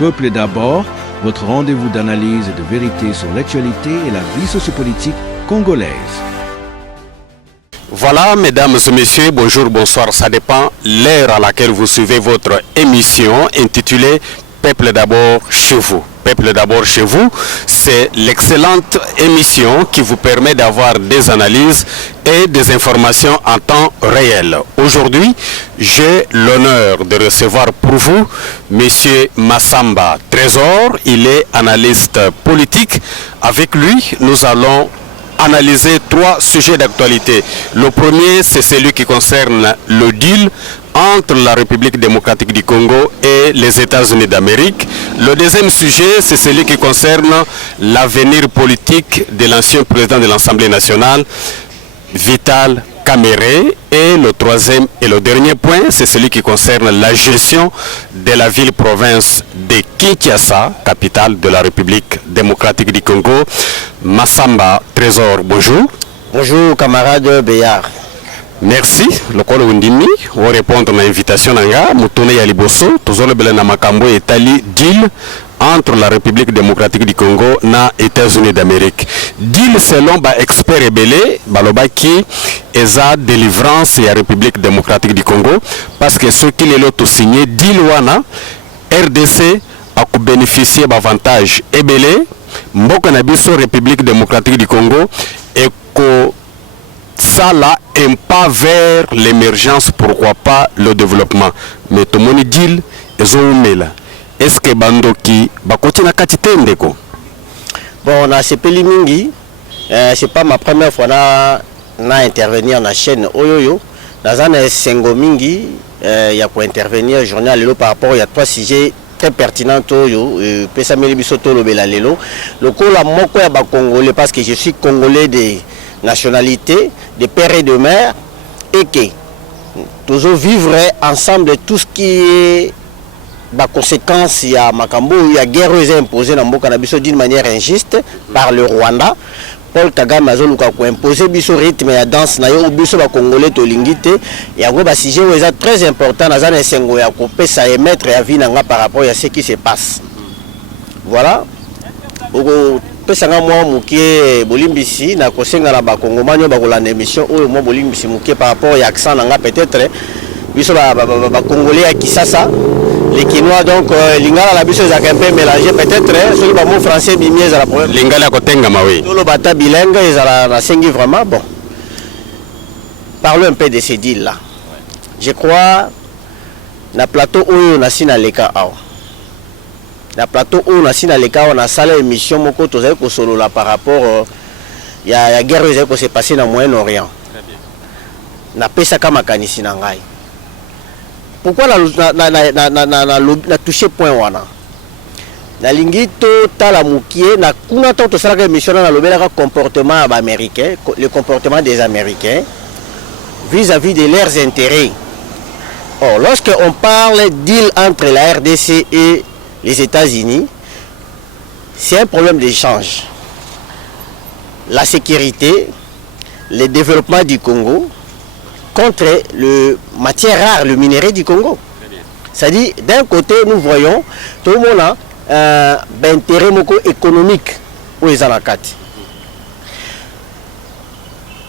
Peuple d'abord, votre rendez-vous d'analyse et de vérité sur l'actualité et la vie sociopolitique congolaise. Voilà, mesdames et messieurs, bonjour, bonsoir, ça dépend l'heure à laquelle vous suivez votre émission intitulée Peuple d'abord chez vous. Peuple d'abord chez vous, c'est l'excellente émission qui vous permet d'avoir des analyses et des informations en temps réel. Aujourd'hui, j'ai l'honneur de recevoir pour vous Monsieur Massamba Trésor. Il est analyste politique. Avec lui, nous allons analyser trois sujets d'actualité. Le premier, c'est celui qui concerne le deal entre la République démocratique du Congo et les États-Unis d'Amérique. Le deuxième sujet, c'est celui qui concerne l'avenir politique de l'ancien président de l'Assemblée nationale, Vital Kamerhe. Et le troisième et le dernier point, c'est celui qui concerne la gestion de la ville-province de Kinshasa, capitale de la République démocratique du Congo. Massamba Trésor, bonjour. Bonjour camarade Béard. Merci. Le col Wundimi, on répondre à l'invitation nanga, Moutoune Yaliboso, toujours le Belena Makambo et Tali deal entre la République démocratique du Congo et les États-Unis d'Amérique. Deal selon les experts rebellés, qui est la délivrance de la République démocratique du Congo, parce que ceux qui l'ont signé, deal wana, RDC a bénéficié d'avantages rebellés, Mboka Nabiso République démocratique du Congo, et que ça là un pas vers l'émergence, pourquoi pas le développement. Mais tout le monde dit, est-ce que Bandoki bakoti na katitende ko? Bon, on a sepeli mingi, c'est pas ma première fois na intervenir dans la chaîne Oyoyo. Dans un sengo mingi, il y a pour intervenir journal par rapport, il y a trois sujets très pertinents Oyo. Pesa meli bisoto lo bela lelo. Le coup la moko ya ba congolais parce que je suis congolais de nationalité, de père et de mère, et que toujours vivre ensemble tout ce qui est la conséquence, il y a Makambo, il y a guerre imposée dans Mboka Nabiso d'une manière injuste par le Rwanda. Paul Kagame a imposé le rythme et danse na yo biso ba congolais to lingité et a un sujet très important dans un sengo ya couper ça émettre à vie par rapport à ce qui se passe. Voilà. Pesanga moi mukie bolimbisi na kosenga na ba kongomani ba kolanda émission oyo mo bolimbisi mukie par rapport à accent nanga peut-être biso ba congolais à Kinshasa. Les Quinois, donc, l'ingala la biso est un peu mélangé, peut-être, celui qui mot français, bimier, ils ont la problème. L'ingala kotenga maui. Tout le bata bilingue, ils ont la sengi vraiment. Bon. Parlons un peu de ces deals-là. Je crois, na plateau où on a signé leka ao. Na plateau où on a signé leka on a salé émission, moko tozai ko solo là par rapport, il y a guerre qui s'est passée dans le Moyen-Orient. Na pesa kama kanisi na ngai. Pourquoi la touché point wana na lingito tala mukie na kuna to salaka émission na lobela comportement américain, le comportement des Américains vis-à-vis de leurs intérêts. Or lorsque on parle deal entre la RDC et les États-Unis, c'est un problème d'échange. La sécurité, le développement du Congo contre le matière rare, le minerai du Congo. C'est-à-dire, d'un côté, nous voyons tout le monde a intérêt économique pour les anakati.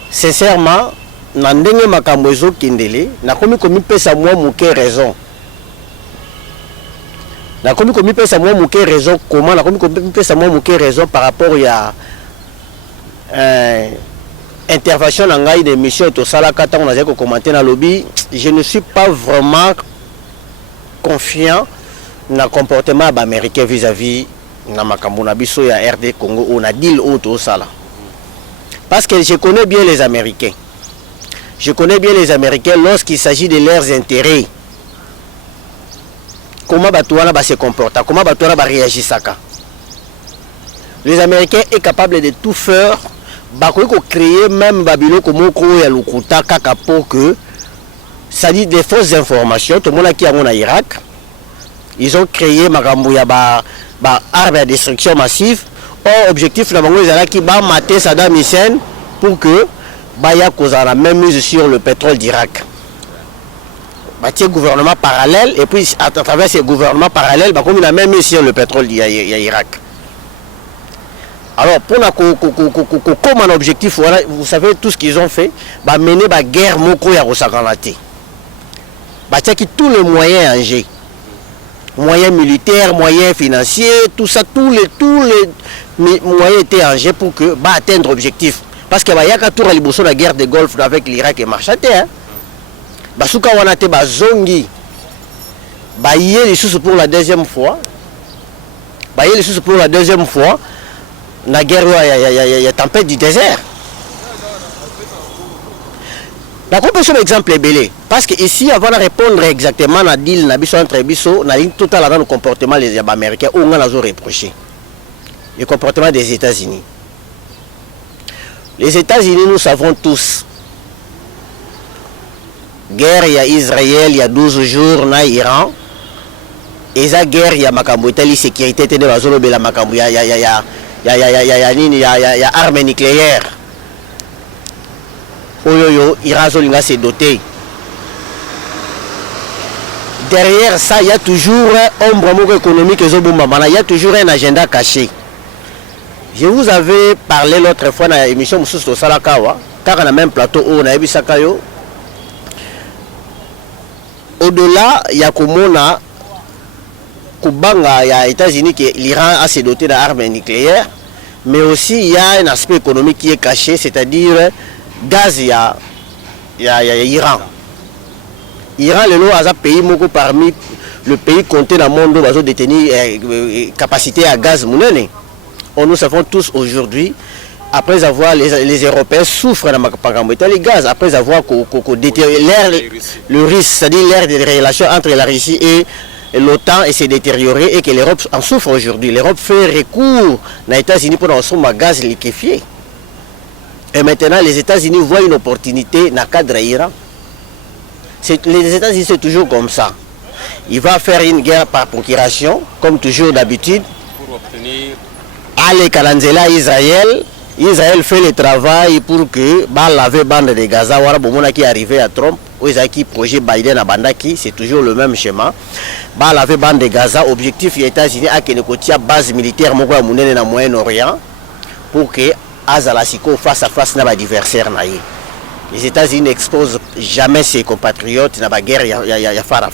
Sincèrement, nandenge makambozo kindele, na komi pesa moi muke raison. Na komi pesa moi muke raison comment na komi pesa moi muke raison par rapport à intervention dans la émission tout ça là quand on a commenté dans le lobby, je ne suis pas vraiment confiant dans le comportement américain vis-à-vis de Makambo na biso ya RD Congo on a deal auto ça là. Parce que je connais bien les Américains. Je connais bien les Américains lorsqu'il s'agit de leurs intérêts. Comment Batouana va se comporter, comment Batouana va réagir ça. Les Américains sont capables de tout faire. Bakoy ko créer même Babylone comme ya lukuta kaka pour que ça dit des fausses informations tout le monde qui a en Irak ils ont créé makambo ya ba arme à destruction massive. Or objectif na bango ezala ki ba mater Saddam Hussein pour que baya cause la même mise sur le pétrole d'Irak. un gouvernement parallèle, et puis à travers ces gouvernements parallèles, comme il a même mis sur le pétrole d'Irak. Alors, pour comme un objectif, vous savez tout ce qu'ils ont fait, mener la guerre moko ya Rosakanate. Tous les moyens en jeu. Moyens militaires, moyens financiers, tout ça, tous les moyens étaient en jeu pour que atteindre l'objectif. Parce que y a tout la guerre de Golfe avec l'Irak et marchate. Basuka wanate bazongi. Baye les sous pour la deuxième fois. Baye les sous pour la deuxième fois. La guerre, il y a tempête du désert. La compétition exemple est belle. Parce que ici, avant de répondre exactement à la deal entre Bisso, la ligne totale dans le comportement des Américains, on a reproché. Le comportement des États-Unis. Les États-Unis, nous savons tous. Guerre, il y a Israël, il y a 12 jours, il y a Iran. Et la guerre, il y a Makambo, Italie, sécurité, il y a Makambo, il y a armes nucléaires. Iran s'est doté. Derrière ça, il y a toujours un ombre économique, il y a toujours un agenda caché. Je vous avais parlé l'autre fois dans l'émission Moussous Salakawa, car on a même plateau où on a vu Sakayo. Au-delà, il y a Komona, Kubanga, il y a les États-Unis que l'Iran a s'est doté d'armes nucléaires, mais aussi il y a un aspect économique qui est caché, c'est-à-dire gaz, il y a Iran. Iran, le a pays parmi le pays compté dans le monde où ils ont détenu capacité à gaz. Nous savons tous aujourd'hui, après avoir les Européens souffrent dans les gaz, après avoir le risque, c'est-à-dire l'ère des relations entre la Russie et l'OTAN s'est détérioré et que l'Europe en souffre aujourd'hui. L'Europe fait recours aux États-Unis pour un gaz liquéfié. Et maintenant, les États-Unis voient une opportunité dans le cadre d'Iran. Les États-Unis, c'est toujours comme ça. Il va faire une guerre par procuration, comme toujours d'habitude. Pour obtenir... Allez, Kalanzela, Israël. Israël fait le travail pour que laver bande de Gaza, voilà qui est arrivé à Trump, qui projet Biden à Bandaki, c'est toujours le même schéma. Laver bande de Gaza, objectif des États-Unis à que la base militaire dans le Moyen-Orient pour que Azalasiko face à face avec l'adversaire. Les États-Unis n'exposent jamais ses compatriotes dans la guerre, il y a fara.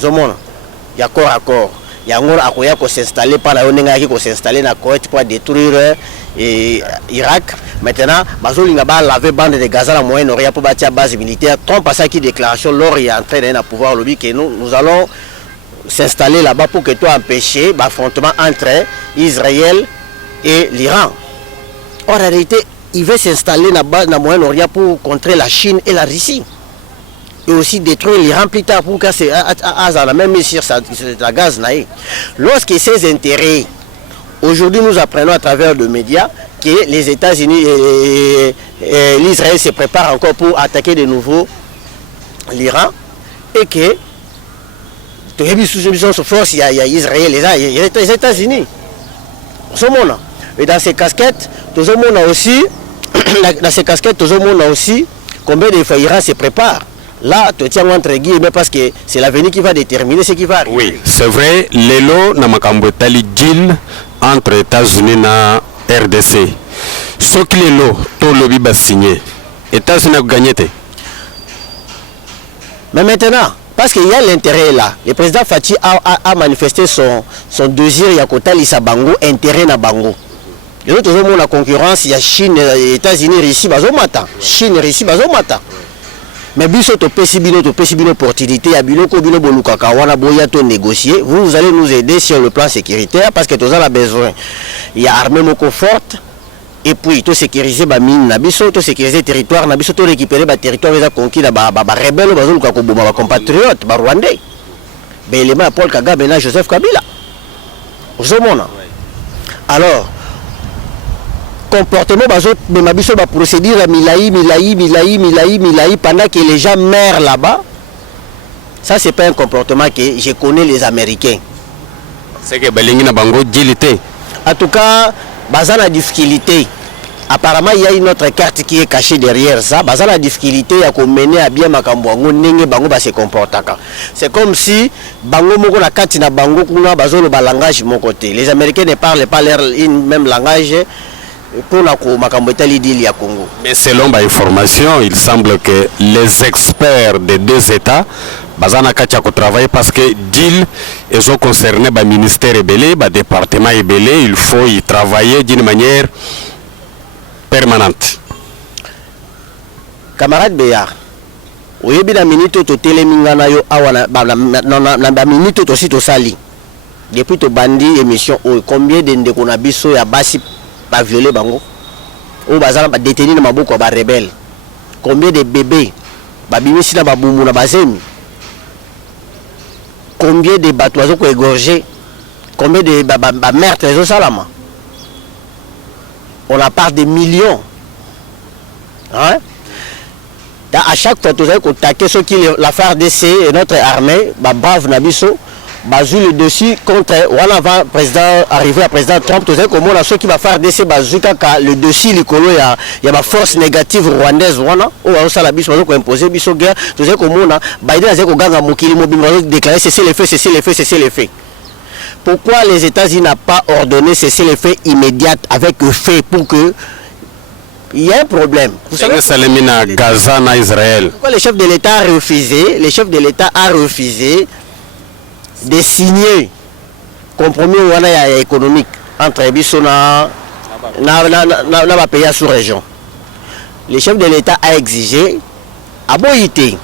Il y a corps à corps. Il y a un qui s'installer par la qui s'installer dans Koweït pour détruire l'Irak. Maintenant, il y a laver bande de Gaza dans le Moyen-Orient pour bâtir la base militaire. Trump a fait une déclaration, lors il est en train de pouvoir lobby que nous allons s'installer là-bas pour que toi empêcher l'affrontement entre Israël et l'Iran. En réalité, il veut s'installer dans le Moyen-Orient pour contrer la Chine et la Russie. Et aussi détruire l'Iran plus tard pour casser la même sur la gaz. Lorsque ces intérêts, aujourd'hui nous apprenons à travers les médias que les États-Unis et l'Israël se préparent encore pour attaquer de nouveau l'Iran et que sous force, il y a Israël et les États-Unis. Et dans ces casquettes, tout le monde a aussi combien de fois l'Iran se prépare. Là, tu tiens entre guillemets parce que c'est l'avenir qui va déterminer ce qui va arriver. Oui, c'est vrai, l'élo na makambo tali deal entre États-Unis et RDC. Ce qui l'élo, tout le lobby va signer. États-Unis ont gagné. Mais maintenant, parce qu'il y a l'intérêt là, le président Fati a manifesté son désir, il y a Kotali Sabango, intérêt na Bango. Les autres ont la concurrence, il y a Chine, États-Unis, Russie, Bazomata. Chine, Russie, Bazomata. Mais biso to pesibino opportunité ya biloko bino bolukaka wana boya to négocier, vous allez nous aider sur le plan sécuritaire parce que tous on a besoin. Il y a armée moko forte et puis to sécuriser ba mine na biso, to sécuriser territoire na biso, to récupérer ba territoire les a conquis na ba rebelle bazoluka ko boma ba compatriotes ba rwandais. Ben élément Paul Kagame na Joseph Kabila. Ozomona. Alors comportement de ma biso va procéder à Milaï pendant que les gens meurent là-bas. Ça c'est pas un comportement que je connais les Américains. C'est que Belingi na bango dilité. En tout cas, bazana difficulté. Apparemment, il y a une autre carte qui est cachée derrière ça. Bah, ça la difficulté à mener à bien Makamboango, Nenge Bango se comporte. C'est comme si Bango Moko la carte na Bango Kuna Bazolo ba langage mon côté. Les Américains ne parlent pas leur même langage pour la Makambo Itali d'Ili à Congo. Mais selon ma information, il semble que les experts des deux États Bazana Kachako travailler parce que deal ils ont concerné le ministère ébélé, le département ébélé, il faut y travailler d'une manière permanente. Camarade Béar, oui, bien la minute au télémingana yo awana na minute au site au sali. Depuis to bandi émission combien de ndekonabiso ya basi ba violer bango ou bazala ba détenir na maboko ba rebelle. Combien de bébés ba bimisi na babumu na bazemi. Combien de bateaux ko égorgé, combien de meurtres au salama. On a parlé de millions. Hein? À chaque fois, vous avez contacté ceux qui l'affaire DC et notre armée, brave Nabiso, bazu le dossier contre avant président arrivé à président Trump, vous savez comment ceux qui va faire DC bazuka le dossier l'écolo il y a ma force négative rwandaise wana ou alors ça la biso ko imposer biso guerre, vous savez comment Biden a dit ko ganga mokili mobimba déclarer cesser les faits. Pourquoi les États-Unis n'ont pas ordonné cesser les faits immédiat avec le fait pour que il y a un problème. Vous savez que Gaza na Israël. Pourquoi le chef de l'État a refusé de signer compromis économique entre Bisso na pays sous-région. Le chef de l'État a exigé à Boïté.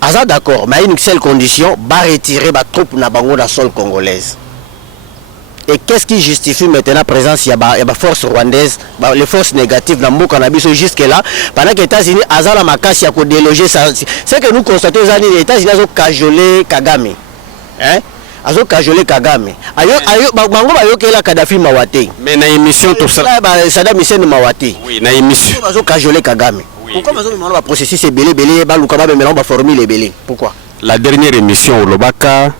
Aza d'accord, mais à une seule condition, va retirer les troupes na bango dans sol congolaise. Et qu'est-ce qui justifie maintenant la présence il y a force rwandaise, les forces négatives dans Mboka Nabiso jusque là, pendant que les États-Unis Aza la makasi a déloger ça. C'est que nous constatons les États-Unis ont cajolé Kagame. Hein? Azo kajolé Kagame. Ayo bango ba yokela Kadhafi mawate. Mais na émission tout ça. Saddam Hussein mawate. Oui, na émission. Azo kajolé Kagame. Pourquoi bazo le processus est belé ba lukaba be mélange ba formule belé. Pourquoi? La dernière émission au Lobaka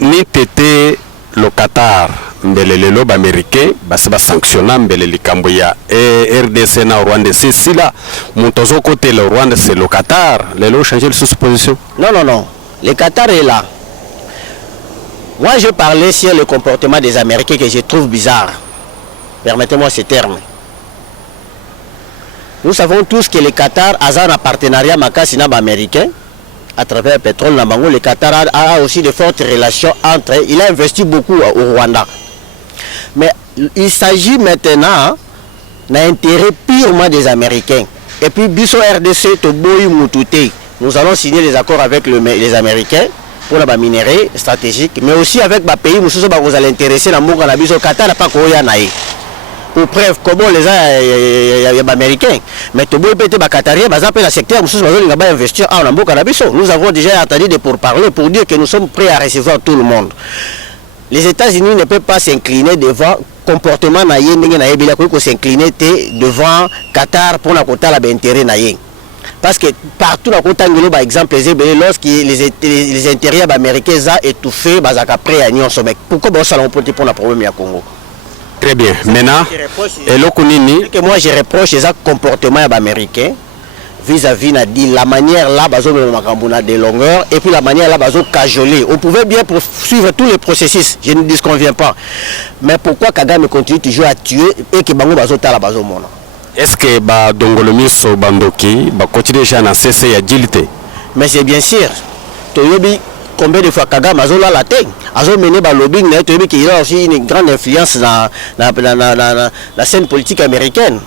ni tété le Qatar mbele le lobe américain basi ba sanctionna mbele likambo ya RDC na Rwanda c'est si là mon tozo côté le Rwanda c'est le Qatar les lots changer de supposition. Non, le Qatar est là. Moi je parlais sur le comportement des Américains que je trouve bizarre. Permettez-moi ce terme. Nous savons tous que le Qatar a un partenariat makasi américain à travers le pétrole. Le Qatar a aussi de fortes relations entre eux. Il a investi beaucoup au Rwanda. Mais il s'agit maintenant d'un intérêt purement des Américains. Et puis, Bisso RDC, Toboy Moutouté, nous allons signer des accords avec les Américains pour la minerai stratégique, mais aussi avec les pays où vous allez intéresser dans le Bisso Qatar n'a pas de pour preuve, comment les Américains. Mais Toboy peut être Qatarien, le secteur où nous allons investir en Amboka-Nabiso. Nous avons déjà attendu pour parler, pour dire que nous sommes prêts à recevoir tout le monde. Les États-Unis ne peuvent pas s'incliner devant le comportement naïe, s'incliner devant Qatar pour la quota l'intérêt naïe. Parce que partout dans le côté par exemple, lorsque les intérêts américains ont étouffé, ils sont prêts à nous sommet. Pourquoi ils sont prêts pour le problème au Congo? Très bien. Maintenant, moi je reproche les comportements américains vis-à-vis de la manière là de longueur et puis la manière là cajoler. On pouvait bien poursuivre tous les processus, je ne disconviens pas. Mais pourquoi Kagame continue toujours à tuer et que Bango Bazota la Bazomona? Est-ce que Dongolomi so Bandoki continue à cesser à agilité? Mais c'est bien sûr. Toyobi combien de fois Kagame Azola la tête, Azo mené par lobbying, il a aussi une grande influence dans la scène politique américaine.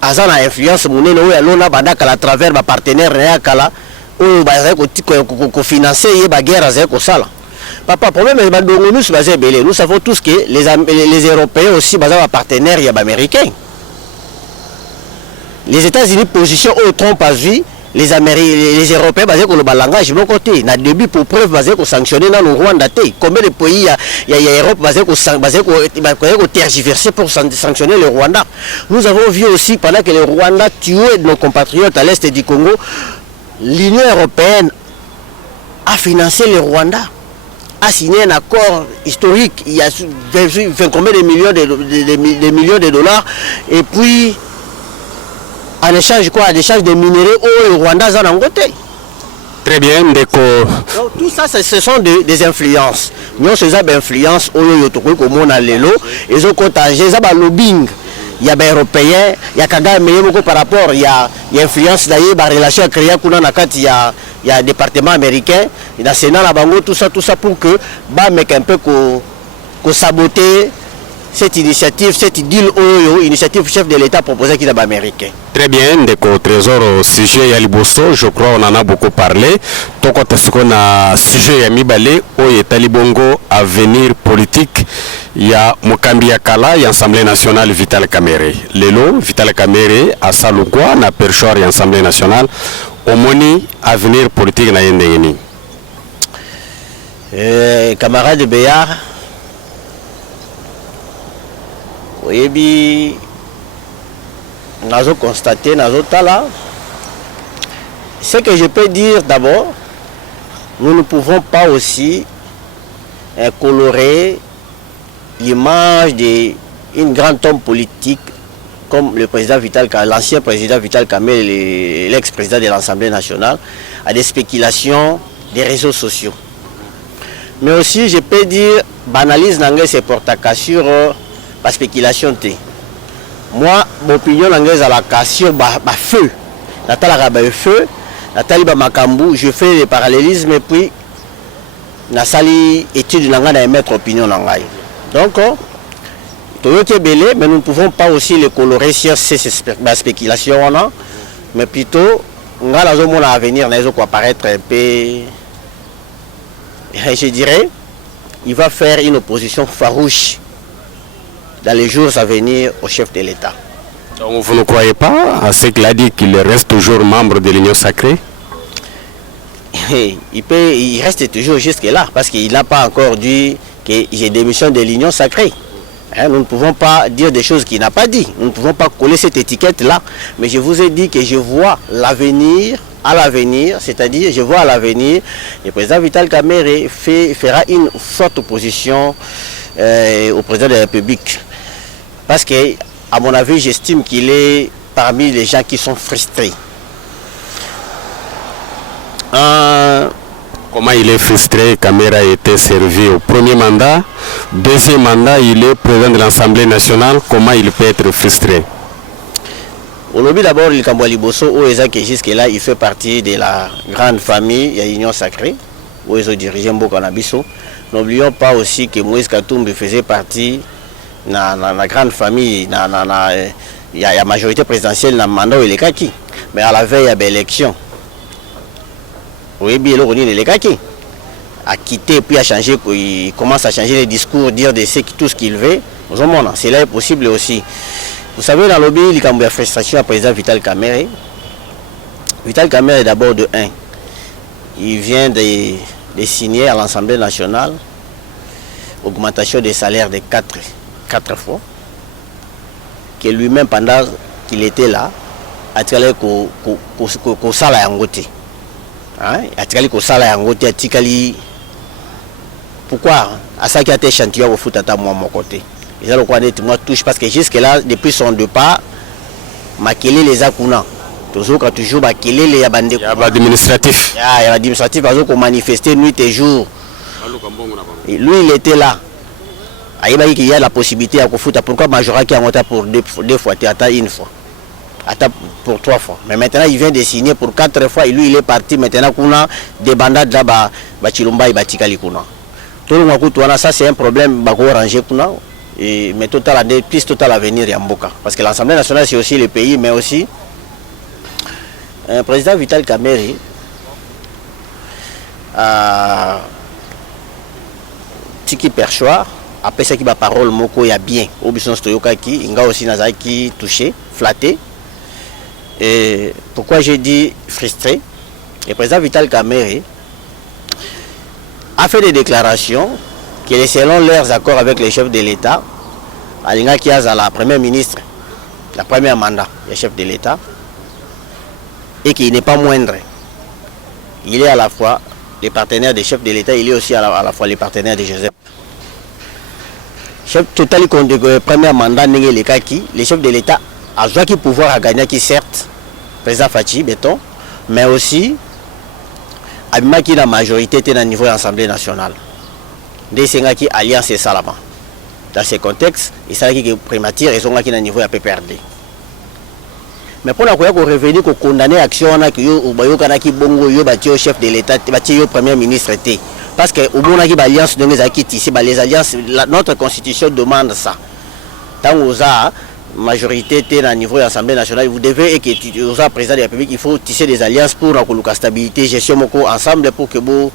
Azo a influence monnaie à travers ma partenaire Réakala où financer la guerre à Sala. Papa, problème est nous savons tous que les Européens aussi sont partenaires américains. Les États-Unis position où Trump a vu. Les Européens basés sur le langage de mon côté. Na début pour preuve basé sur sanctionner dans le Rwanda. Combien de pays il y a Europe basé sur tergiverser pour sanctionner le Rwanda. Nous avons vu aussi pendant que le Rwanda tuait nos compatriotes à l'est du Congo, l'Union européenne a financé le Rwanda, a signé un accord historique, il y a 20 combien de millions de dollars, et puis en échange quoi, en échange des minéraux au Rwanda en Angote. Très bien, Ndeko. Donc tout ça, ce sont des influences. Nous faisons des influences au Yotoko comme on a l'élo, ils ont contagé ça par lobbying. Il y a des Européens, il y a Kagame par rapport, il y a influence d'ailleurs, la relation créée il y a un département américain, il y a le Sénat, la Bango, tout ça pour que mec un peu saboter cette initiative, cette deal initiative chef de l'État proposée qui est américain. Très bien, Ndeko Trésor, au sujet Yaliboso, je crois on en a beaucoup parlé. Donc on a sujet Yamibale, au Talibongo avenir politique. Il y a Mokambi Yakala, il y a l'Assemblée nationale Vital Kamere. Lelo, Vital Kamere, à Salugwa, na Perchor et l'Assemblée nationale. Omoni avenir politique na Yendeni. Camarade de Béar, oui, nous avons constaté, nous avons là. Ce que je peux dire d'abord, nous ne pouvons pas aussi colorer l'image d'un grand homme politique comme le président Vital, l'ancien président Vital Kamere, l'ex-président de l'Assemblée nationale, à des spéculations des réseaux sociaux. Mais aussi, je peux dire, banalise n'angé se porte sur la spéculation. Moi, mon opinion n'angé à la cassure, feu. Natala feu, Natali Makambu, je fais des parallélismes et puis Nasali étude n'angé mettre opinion n'angé. Donc, mais nous ne pouvons pas aussi les colorer sur ces spéculations, mais plutôt, nous avons à venir, nous allons apparaître un peu, je dirais, il va faire une opposition farouche dans les jours à venir au chef de l'État. Donc vous ne croyez pas à ce qu'il a dit qu'il reste toujours membre de l'Union sacrée? Il reste toujours jusque-là, parce qu'il n'a pas encore dit que j'ai démission de l'Union sacrée. Nous ne pouvons pas dire des choses qu'il n'a pas dit. Nous ne pouvons pas coller cette étiquette-là. Mais je vous ai dit que je vois l'avenir, c'est-à-dire je vois à l'avenir, le président Vital Kamere fera une forte opposition au président de la République. Parce que, à mon avis, j'estime qu'il est parmi les gens qui sont frustrés. Comment il est frustré? Kamere a été servi au premier mandat. Deuxième mandat, il est président de l'Assemblée nationale. Comment il peut être frustré? Aujourd'hui, d'abord, le Kambouali Bosso, jusque-là, il fait partie de la grande famille, il y a l'Union sacrée, où ils ont dirigé Mbokanabiso. N'oublions pas aussi que Moïse Katumbi faisait partie de la grande famille, il y a la majorité présidentielle dans le mandat où il est kaki. Mais à la veille, il y a des élections. Oui, bien, il est kaki. A quitté puis a changé, il commence à changer les discours, dire tout ce qu'il veut. Cela est possible aussi. Vous savez, dans le lobby, il y a une frustration à président Vital Kamere. Vital Kamere est d'abord de 1. Il vient de signer à l'Assemblée nationale augmentation des salaires de 4 fois. Que lui-même, pendant qu'il était là, a tiré qu'au salaire en côté. A tiré qu'au salaire en côté, a tiré. Pourquoi? À ça qui a été échantillon au foot à moi mon côté. Ils ont moi touche parce que jusque-là, depuis son départ, Makele les a counants. Toujours Makele les a bandés. Il y a l'administratif. Il y a l'administratif qui a manifesté nuit et jour. Et lui, il était là. Il y a la possibilité à foot. Pourquoi Majora qui a monté pour 2 fois, tu attends 1 fois. Attends pour 3 fois. Mais maintenant, il vient de signer pour 4 fois. Et lui, il est parti. Maintenant, on a des bandades là-bas. Chilumba et Batikali Kuna. Tout le monde, ça c'est un problème bako rangé kuna mais plus total avenir Yamboka parce que l'Assemblée nationale c'est aussi le pays mais aussi un président Vital Kamere Tiki Perchoir après ça qui va parole moko ya bien Obison Stoyoka qui inga aussi nazaki touché flatté et pourquoi j'ai dit frustré le président Vital Kamere a fait des déclarations que selon leurs accords avec les chefs de l'État, Alinga Kiaza, la première ministre, la première mandat des chefs de l'État, et qu'il n'est pas moindre. Il est à la fois les partenaires des chefs de l'État, il est aussi à la fois les partenaires de Joseph. Chef total le premier mandat, les chefs de l'État a joué qui pouvoir à gagner, qui certes, président Fachi, béton, mais aussi Abima qui la majorité était au niveau de l'Assemblée nationale. Des Senga qui alliance et Salama. Dans ces contextes, il s'agit de primature et sont qui au niveau de la PPRD. Mais pour la revenir pour condamner l'action qui bongo yo bâti chef de l'État, bâti au premier ministre était. Parce que au moment où l'alliance de les alliances, notre constitution demande ça. Tant aux majorité était au niveau de l'Assemblée nationale, vous devez être aux président de la République, il faut tisser des alliances pour la stabilité, gestion ensemble pour que vous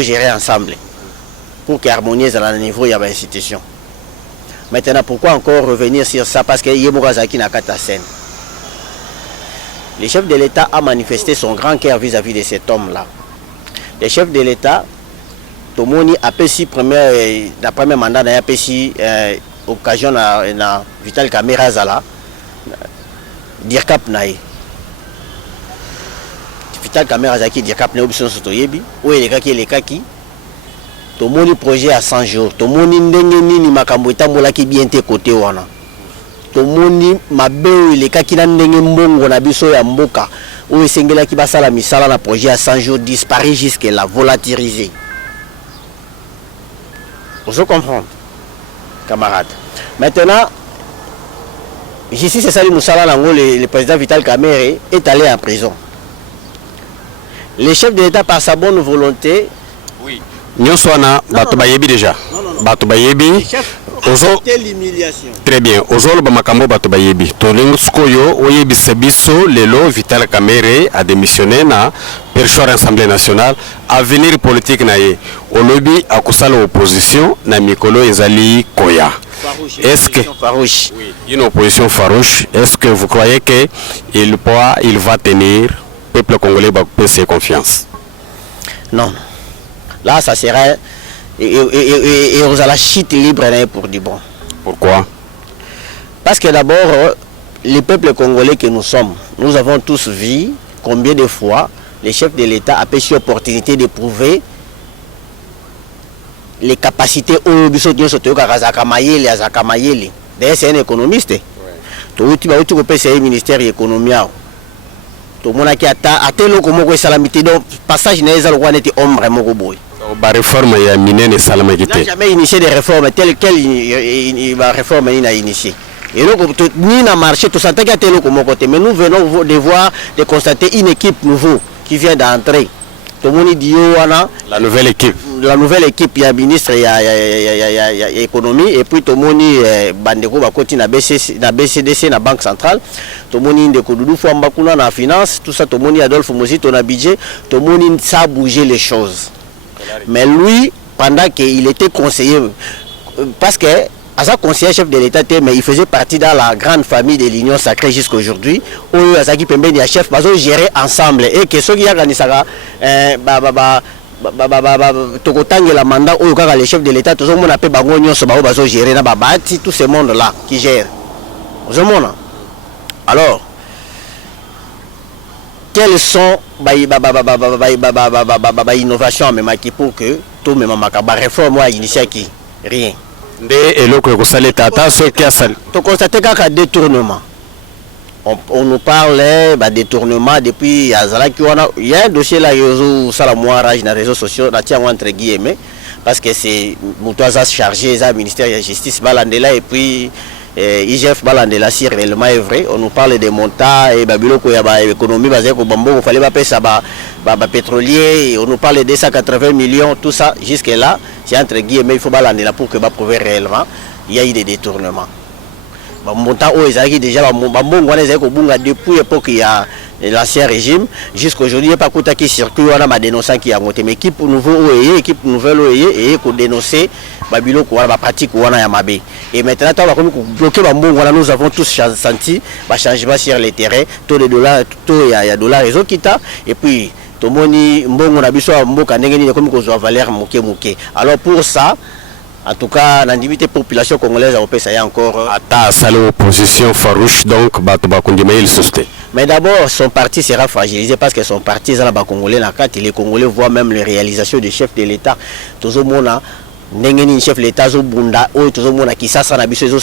gérer ensemble, pour qu'harmoniser à niveau de l'institution. Maintenant, pourquoi encore revenir sur ça? Parce que Yemourazaki n'a qu'à ta scène. Le chef de l'État a manifesté son grand cœur vis-à-vis de cet homme-là. Le chef de l'État, Tomoni a payé le premier mandat, a payé occasion na Vital Kamera Zala, Dirkap Nae. Vital Kamera Zaki Dirkap Nae, Obison Sotoyebi, où est le kaki, Tomoni projet à 100 jours, Tomoni Ndengeni ni Makambuita Mola qui bien te côté wana. Tomoni mabe les kaki na ndenge mbongo na biso ya mboka où esengela ki basala misala na projet à 100 jours disparaît jusqu'à la volatiliser. Vous comprenez, camarades. Maintenant, ici c'est Salim Moussala Lango, le président Vital Kamerhe est allé en prison. Le chef de l'État par sa bonne volonté. Oui. Nyoswana Batobayebi déjà. Batobayebi. L'humiliation. Très bien. Ozolo Bamakambo Batobayebi. Tolingoskoyo Oyebi Sebiso Lelo Vital Kamerhe a démissionné na perchoir Assemblée nationale. Avenir politique naye. Olobi akusala opposition na mikolo ezali koya. Est-ce que farouche. Oui, une opposition farouche. Est-ce que vous croyez que il va tenir peuple congolais peut ses confiance? Non. Là, ça serait et on a la chute libre pour du bon. Pourquoi? Parce que d'abord, les peuples congolais que nous sommes, nous avons tous vu combien de fois les chefs de l'État a pêché l'opportunité de prouver les capacités au biso de d'ailleurs c'est un économiste. Tu peux passer au ministère de l'économie. Tout le monde qui a tel comme salamité donc passage n'est pas le était homme vraiment beau. La réforme est minée salamité. Il n'a jamais initié des réformes telles quelles la réforme il a initié. Et donc ni na marché tout ça qu'il y a tel comme côté mais nous venons de voir de constater une équipe nouveau qui vient d'entrer. Tout le monde dit la nouvelle équipe. La nouvelle équipe, il y a ministre, il y a économie, et puis tout le monde bandeko bakoti na BCDC, na banque centrale, tout le monde de Kodoudou Fouambakuna na finance, tout ça, tout le monde Adolphe Mozito na budget, tout le monde ça a bougé les choses. Mais lui, pendant qu'il était conseiller, parce que à sa conseiller chef de l'État, mais il faisait partie dans la grande famille de l'Union sacrée jusqu'à aujourd'hui, où Azaki Pembe et chef, ils ont géré ensemble, et que ceux qui ont gagné ça, la mandat où les chefs de l'État, tout le monde appelle Bangonio, Sobazo gérer tout ce monde-là qui gère. Alors, quelles sont les innovations pour que tout le monde réforme ou initier qui? Rien. Et le tu constates qu'il y a détournement. On nous parle de détournement depuis il y a un dossier là où ça la rage dans les réseaux sociaux entre guillemets parce que c'est Moutouaza chargé le ministère de la justice Balandela et puis IGF Balandela si réellement est vrai. On nous parle des montants et Babyloko il y a l'économie basée au Bambo il fallait pas payer ça pétrolier. On nous parle de 280 millions tout ça jusque là c'est entre guillemets il faut Balandela pour que prouver réellement il y a eu des détournements. Montant où ils déjà depuis l'époque il y a l'ancien régime jusqu'aujourd'hui il n'y a pas de qui circule on a dénoncé qui a monté mais équipe nouveau équipe nouvelle et pour dénoncer Babylone quoi la pratique on a mabé et maintenant bloquer nous avons tous senti changement sur les terrains taux de dollars taux il y a dollars réseau qui t'a et puis tout le monde mbongo na biso mboka ndenge comme ko valeur moké alors pour ça. En tout cas, la population congolaise a opéré ça y a encore. À ta opposition farouche, donc, il Mais d'abord, son parti sera fragilisé parce que son parti est là Congolais. Les Congolais voient même les réalisations du chef de l'État. Tout le monde Nengeni chef de l'État Zobunda, tout le monde qui se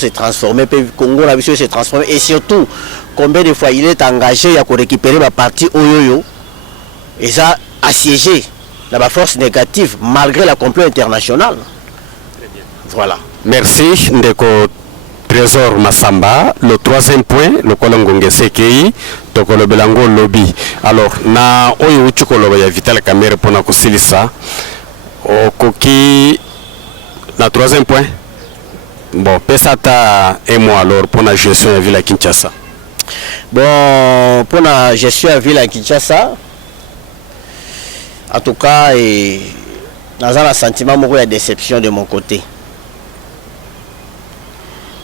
transformer, Congo se transformer et surtout combien de fois il est engagé à récupérer ma partie Oyoyo et ça assiégé dans la force négative malgré la complot internationale. Voilà. Merci Ndeko Trésor Massamba. Le troisième point, le Kolongonge Sekei, Tokolo Belango Lobby. Alors, na Oyo Chukolo ya Vital Kamere pour na Kosilisa. Koki, na troisième point. Bon, Pesata et moi alors pour la gestion de la ville à Kinshasa. Bon, pour la gestion de la ville à Kinshasa, en tout cas, dans un sentiment de déception de mon côté.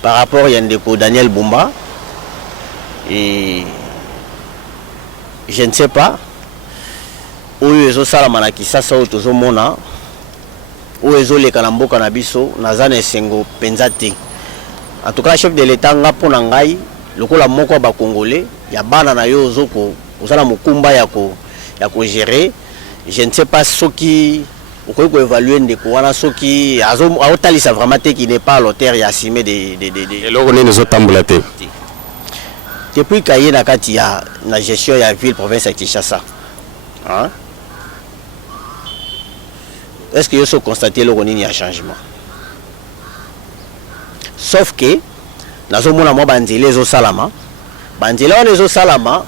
Par rapport à Yandeko Daniel Bumba, et je ne sais pas où ils ont ça la Kinshasa ou tout le monde, où ils ont les Kalambo Kanabiso, Nazane Sengo Penzate. En tout cas, chef de l'État, Ngaponangai, le coup la moko ba Congolais, il y a banana yo zoko, uzala mukumba yako gérer. Je ne sais pas ce qui on peut évaluer ce qui a vraiment qui n'est pas l'auteur et assumé des et là on est nous tambulaté depuis qu'il y a la gestion de la ville province de Kinshasa. Hein? Est-ce que vous avez constaté qu'il y a un changement? Sauf que dans ce moment où Banzele zo salama, Banzele on zo salama,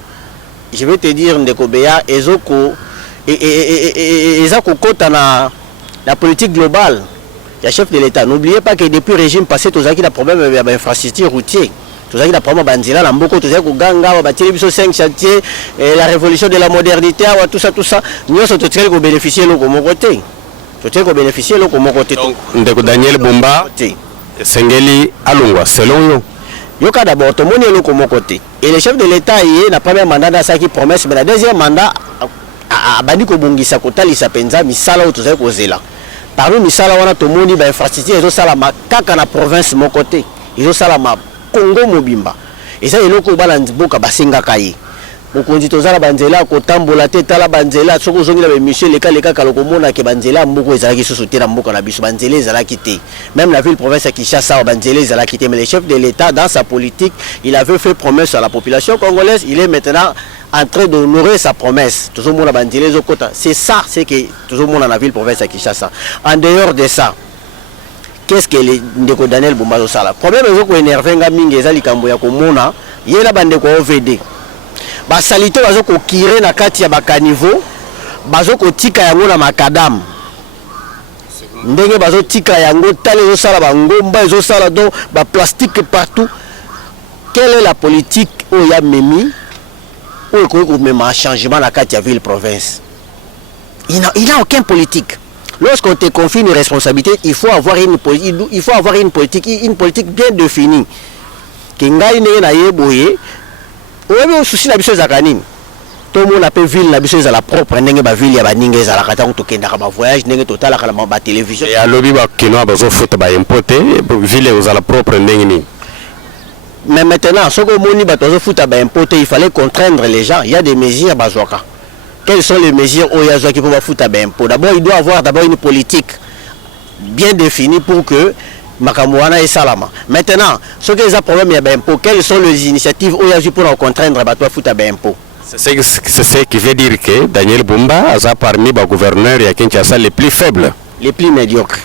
je vais te dire ndeko beya ezoko et ça côté na la politique globale, le chef de l'État. N'oubliez pas que depuis le régime passé, tous ceux qui ont des problèmes avec l'infrastructure routière, tous ceux qui ont des problèmes avec Banzela, Lamboko, tous ceux qui ont Ganga, Biso 5 chantiers, la révolution de la modernité, tout ça, nous sommes tous ceux qui ont bénéficié de mon côté. Tous ceux qui ont bénéficié de mon côté. Donc, Daniel Bumba, Sengeli Alungwa, selon vous? Yoka d'abord, tout le monde est là de mon côté. Et le chef de l'État, il a le premier mandat dans sa promesse, mais le deuxième mandat, Bandi Kobungisa Kotalisa Penza, Misala ou tout ça, Kozela. Parmi Misala, on a tout le monde, infrastructure, ils ont salama, kaka na province, mon côté. Ils ont salama, Congo Mobimba. Et ça, ils ont kobalandi boka basenga kaye. Mokonzi tozala banzela kotambola te tala banzela soko zongi na monsieur leka kalokomona ke banzela mboko ezalaki sosote na mboka na biso banzela ezalaki te. Même la ville province à Kinshasa banzela ezalaki te, mais le chef de l'État dans sa politique, il avait fait promesse à la population congolaise, il est maintenant en train d'honorer sa promesse. Tout le monde a banzela zokota. C'est ça, c'est que tout le monde dans la ville province à Kinshasa. En dehors de ça, qu'est-ce que Ndeko Daniel Bumba zo sala? Problème ezoko énervé nga mingi ezali kambo ya komona, yela bandeko OVD. Basalite bazoko kire na kati ya bakanivo bazoko tika yango na makadam ndenge bazo tika yango tale zo sala bangomba zo sala donc ba plastique partout. Quelle est la politique où ya memi où ko mema changement na kati ya ville province? Il n'a aucun politique. Lorsqu'on te confie une responsabilité, il faut avoir une politique bien définie. Kingai ne na yeboye. Oui, mais souci na biso zakanini. Tout le monde appelle ville na biso la propre ndenge ba ville ya baninga za la kata to kenda ka ba voyage ndenge total ka ba télévision. Et à lobby ba kino ba zo foot ba importer ville aux la propre ndenge ni. Mais maintenant, ce que moni ba zo foot ba importer, il fallait contraindre les gens. Il y a des mesures bazoka. Quelles sont les mesures où il y a qui peuvent foot ba impôt? D'abord, il doit avoir d'abord une politique bien définie pour que Makamouana et Salama. Maintenant, ce que les problèmes il y a impôt, quelles sont les initiatives où il y a pour contraindre à foot à impôt? C'est ce qui veut dire que Daniel Bumba a parmi les gouverneurs et Kinshasa les plus faibles, les plus médiocres,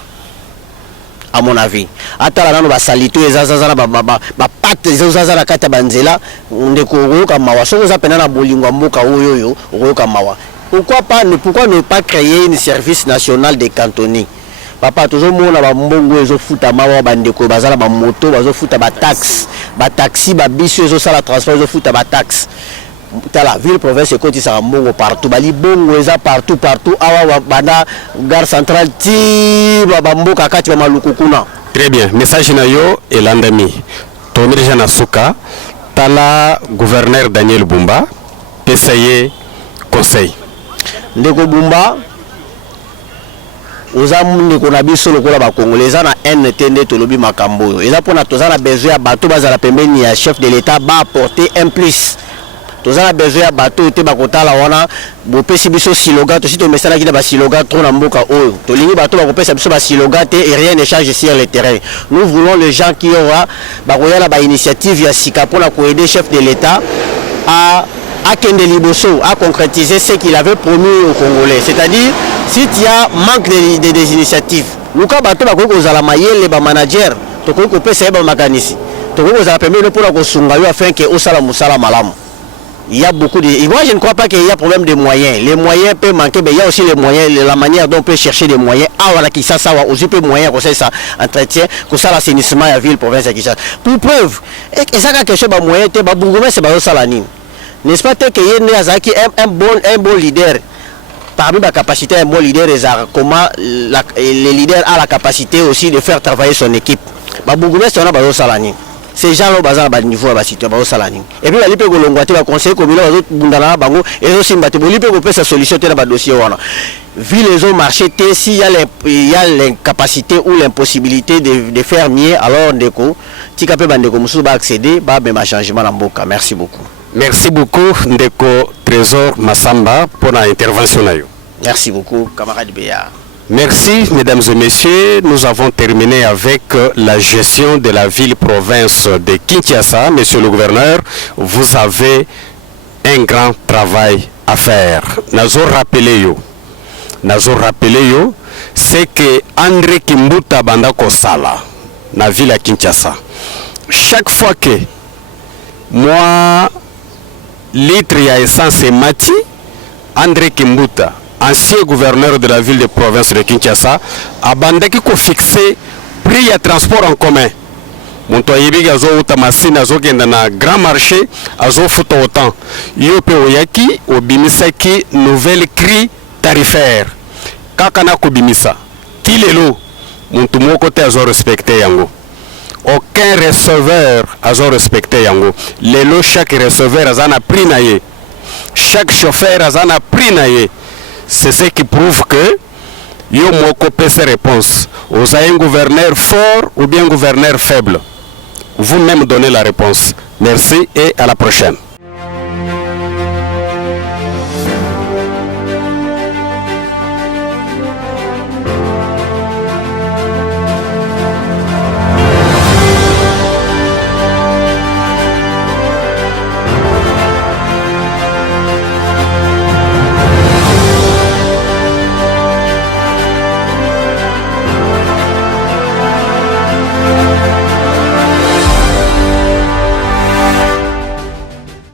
à mon avis. Attends, va salito et zazana ba patte zazana kata banzela ndeko kamawa. Ce que vous appelez na bolingo mboka oyoyo kamawa. Pourquoi ne pas créer un service national des cantonniers? Papa, tout le monde a mbongo ezo futa mawa bandeko bazala ba moto bazo futa ba taxe ba taxi ba biso ezo sala transport ezo futa ba taxe. La ville province côté ça mbongo partout bali bongo eza partout awa banda gare centrale ti ba mboka kati ba malukukuna. Très bien, message na yo et landami. Tomiri jana suka tala gouverneur Daniel Bumba essayer conseil. Ndeko Bumba ozamunde kona biso lokola ba Congolais na NTND tolobi makambo eza pona tozana besoin ya bato bazala pembeni ya chef de l'État ba apporter un plus Tous a besoin de bateau te bakota la wana bo pesi biso siloga to si to mesala ki na ba siloga trop na mboka oyo to lingi bateau ba kopesa biso ba siloga te et rien ne change sur le terrain. Nous voulons les gens qui aura ba koya ba initiative ya sika pour la aider chef de l'État à Kende Liboso à concrétiser ce qu'il avait promis aux Congolais. C'est-à-dire si il y a manque des initiatives, nous quand bateau ba ko za la mayele ba manager to ko pesa ba makanisi to ko za permettre pour la ko sunga yo afin que osala musala malamu. Il y a beaucoup de... Moi, je ne crois pas qu'il y a problème de moyens. Les moyens peuvent manquer, mais il y a aussi les moyens, la manière dont on peut chercher des moyens. Ah, voilà, qui ça va aussi peu moyens, comme ça, entretien, comme ça, l'assainissement à la ville, province, qui ça. Pour preuve, et ça, quelque chose de moyen, c'est pas ça, n'est-ce pas qu'il y a un bon leader? Parmi ma capacité, un bon leader, comment les leaders ont la capacité aussi de faire travailler son équipe. C'est un salani. Ces gens là bazar ba niveau ba situation ba salani et puis ali pe ko longwate ba conseil communal ba bundana bango et aussi mbate boli pe ko pesa solution te na ba dossier wana vu les autres marchés te s'il y a l'incapacité ou l'impossibilité de faire mieux alors ndeko tika pe bandeko musu ba accéder ba be ma changement na mboka. Merci beaucoup. Merci beaucoup Ndeko Trésor Massamba pour l'intervention na yo. Merci beaucoup camarade Béa. Merci, mesdames et messieurs. Nous avons terminé avec la gestion de la ville-province de Kinshasa. Monsieur le gouverneur, vous avez un grand travail à faire. Nazo rappelé yo, c'est que André Kimbuta banda kosala na ville à Kinshasa. Chaque fois que moi litre ya essence mati, André Kimbuta, ancien gouverneur de la ville de province de Kinshasa, a bandaki ko fixé prix à transport en commun. Monto yebi azo utamasi azo genda na grand marché azo futa autant. Yo pe oyaki obimisaki nouvelle cri tarifaire. Kaka na ko bimisa. Tilelo monto moko te azo respecté yango. Aucun receveur azo respecté yango. Lelo chaque receveur azana prix na ye. Chaque chauffeur azana prix na ye. C'est ce qui prouve que yo moko pese réponse. Vous avez un gouverneur fort ou bien un gouverneur faible. Vous-même donnez la réponse. Merci et à la prochaine.